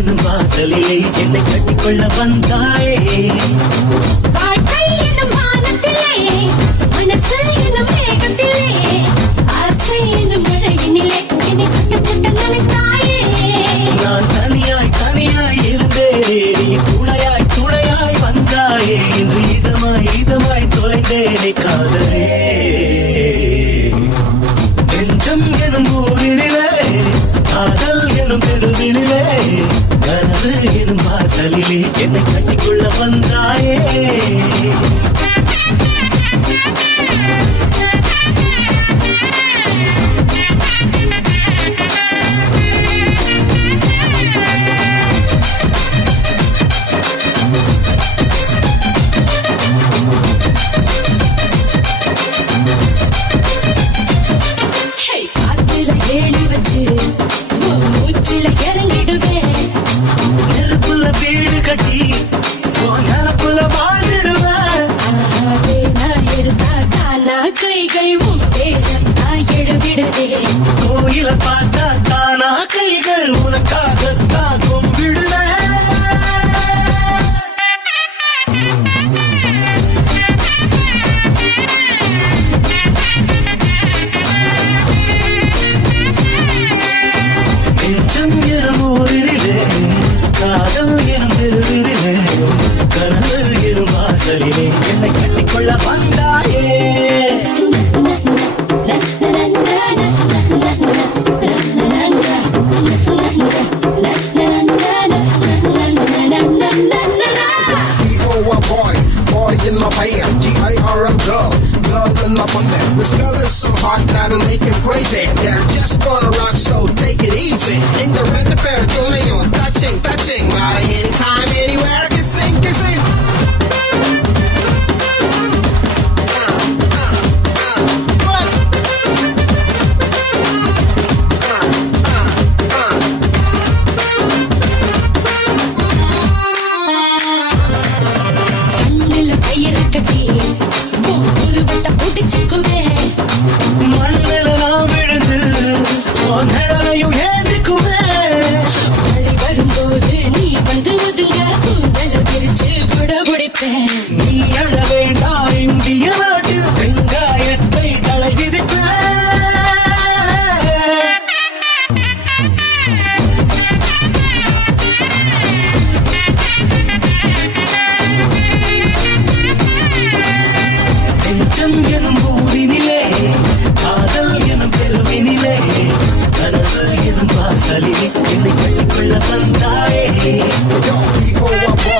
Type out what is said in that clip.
எனும் வாசலிலே என்னை கட்டிக்கொள்ள வந்தாயே. வாழ்க்கை எனும் வானத்திலே, மனசு எனும் மேகத்திலே, ஆசை எனும் மழையினிலே என்னை சுட்ட சுட்ட நினைத்தாயே. நான் தனியாய் தனியாய் இருந்தேனே, நீ துணையாய் துணையாய் வந்தாயே. இன்று இதமாய் இதமாய் தொலைந்தேனே காதலே. நெஞ்சம் எனும் ஊரினிலே, காதல் எனும் தெருவினிலே, கனவு எனும் வாசலிலே என்னை கட்டிக்கொள்ள வந்தாயே. ஏழி வச்சு மூச்சில இறங்கிடுவேன். நெருப்புல வீடு கட்டி நினப்புல வாழ்ந்துடுவேன். நான் எடுத்தா தானா கைகள் உன் பேரத்தான் எழுதிடுதே. கோயில பார்த்தா தானா கைகள் உனக்காகத்தான் கும்பிடுதே. நெஞ்சம் எனும் ஊரிலே, காதல் எனும் தெருவிலே, கனவு எனும் வாசலிலே என்னை கட்டிக்கொள்ள வந்தாயே. Boy in my band, G-I-R-M girl in my band. This girl is so hot that'll make him crazy. They're just gonna rock, so take it easy. In the red affair, touching, touching. Not anytime, anywhere, kissing, kissing. மண்ணில நான் விழுந்து உன் நிழலையும் ஏந்திக்குவேன். மழை வரும்போது நீ வந்து ஒதுங்க, கூந்தல விரிச்சு கூட பிடிப்பேன். நீ அழ வேண்டாம், இந்திய நாட்டில் வெங்காயத்தை தலை விதிப்பேன். நெஞ்சம் எனும் ஊரினிலே, காதல் எனும் தெருவினிலே, கனவு எனும் வாசலிலே என்னை கட்டிக்கொள்ள வந்தாயே. Yo, B-O-Y,